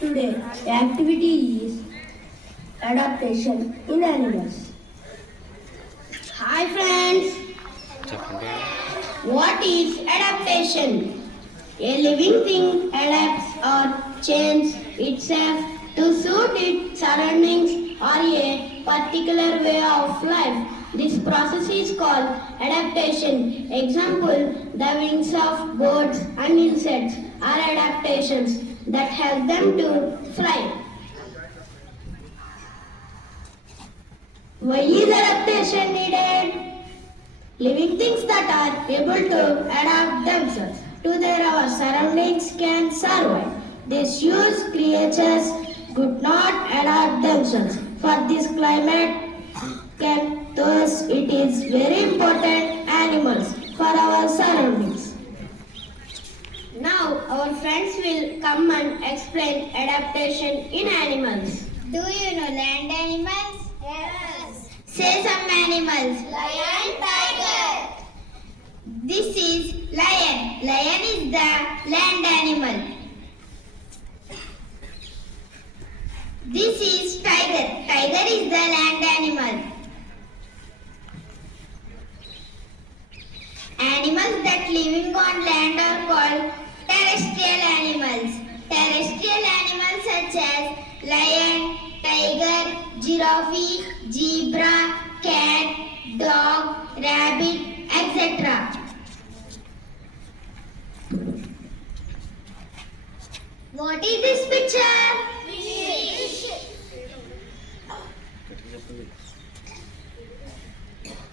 Today, the activity is adaptation in animals. Hi friends, what is adaptation? A living thing adapts or changes itself to suit its surroundings or a particular way of life. This process is called adaptation. Example, the wings of birds and insects are adaptations that help them to fly. Why is adaptation needed? Living things that are able to adapt themselves to their surroundings can survive. These huge creatures could not adapt themselves for this climate can thus it is very important animals for our surroundings. Now our friends will come and explain adaptation in animals. Do you know land animals? Yes. Say some animals. Lion, tiger. This is lion. Lion is the land animal. This is tiger. Tiger is the land animal. Animals that living on land are called terrestrial animals. Terrestrial animals such as lion, tiger, giraffe, zebra, cat, dog, rabbit, etc. What is this picture? Fish.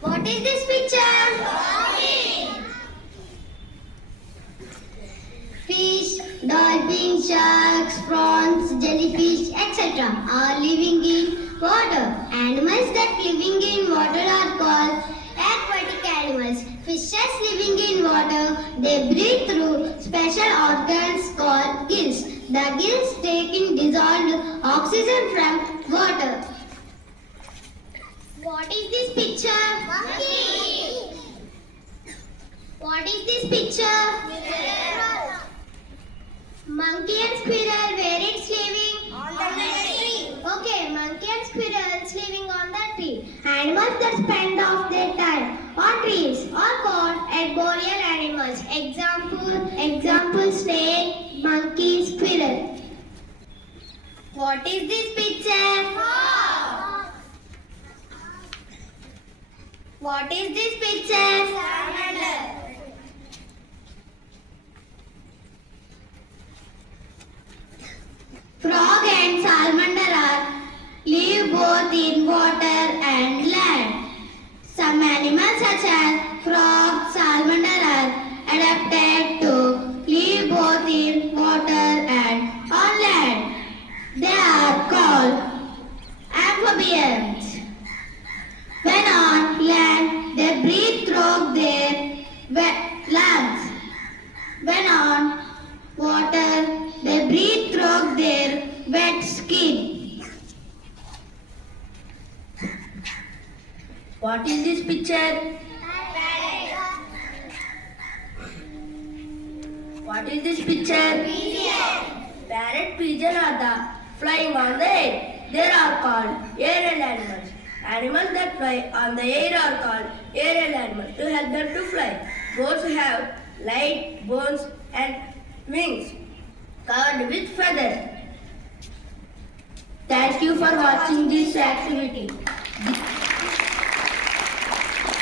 What is this picture? Fish, dolphins, sharks, prawns, jellyfish, etc. are living in water. Animals that living in water are called aquatic animals. Fishes living in water, they breathe through special organs called gills. The gills take in dissolved oxygen from water. What is this picture? Monkey. What is this picture? Squirrel. Monkey and squirrel, where it's living? On the tree. Okay, monkey and squirrels living on the tree. Animals that spend off their time on trees are called arboreal animals. Example snake, monkey, squirrel. What is this picture? Frog. What is this picture? Salamander. Frog and salamander live both in water and land. Some animals such as frog, salamander are adapted to live both in water and on land. They are called amphibians. When on land, they breathe through their wet lungs. When on water, they breathe through their wet skin. What is this picture? What is this picture? Pigeon. Parrot, pigeon are the flying on the air. They are called aerial animals. Animals that fly on the air are called aerial animals to help them to fly. Birds have light bones and wings covered with feathers. Thank you for watching this activity.